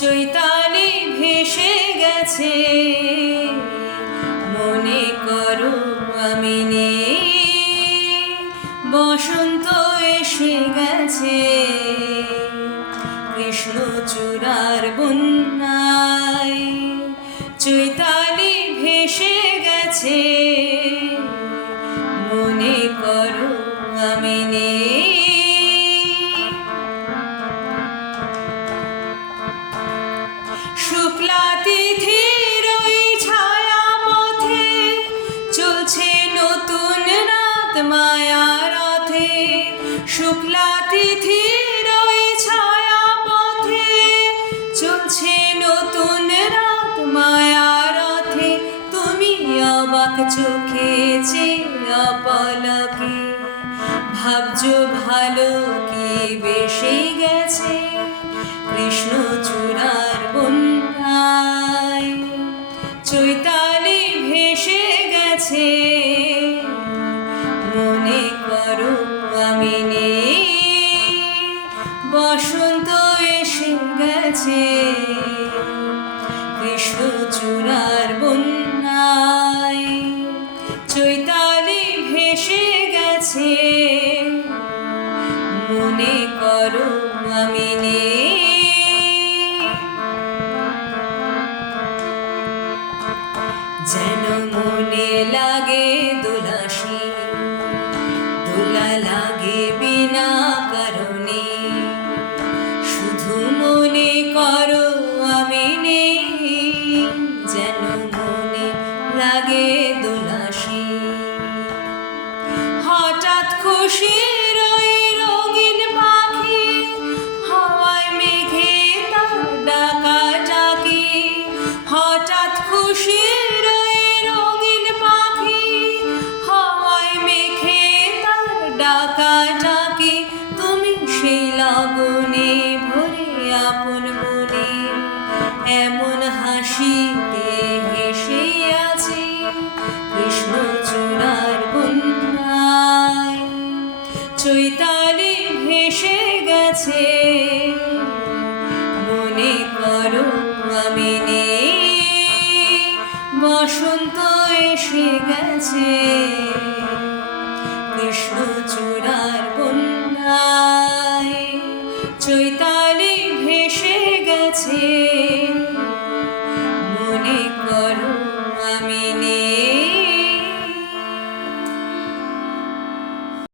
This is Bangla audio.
চৈতালি ভেসে গেছে, মনে করো আমি নেই। বসন্ত এসে গেছে, কৃষ্ণচূড়ার বন্যায়। চৈতালি ভেসে গেছে, মনে করো আমি নেই। শুক্লা তিথির ওই ছায়া পথে চলছে নতুন রাত মায়া রথে। শুক্লা তিথির ওই ছায়া পথে চলছে নতুন রাত মায়া রথে। তুমি অবাক চোখে চেয়ে অপলকে ভাবছো ভালো কি বেশি গেছে, কৃষ্ণচূড়ার বন্যায়। চৈতালি ভেসে গেছে, মনে করো আমি নেই। বসন্ত এসে গেছে, কৃষ্ণচূড়ার বন্যায়। চৈতালি ভেসে গেছে, মনে করো আমি নেই। যেন মনে লাগে দোলাসি, দোলা লাগে বিনা কারণে। শুধু মনে করো আমি নেই, যেন মনে লাগে দোলাসি। হঠাৎ খুশির ওই রঙিন পাখি হাওয়ায় মেঘে তার ডাকাডাকি। হঠাৎ খুশির ওই রঙিন পাখি হাওয়ায় মেঘে তার ডাকাডাকি। তুমি সেই লগনে ভরে আপন মনে এমন হাসিতে হেসে আছি, কৃষ্ণচূড়ার বন্যায়। চৈতালি ভেসে গেছে, মনে করো আমি নেই। বসন্ত এসে গেছে।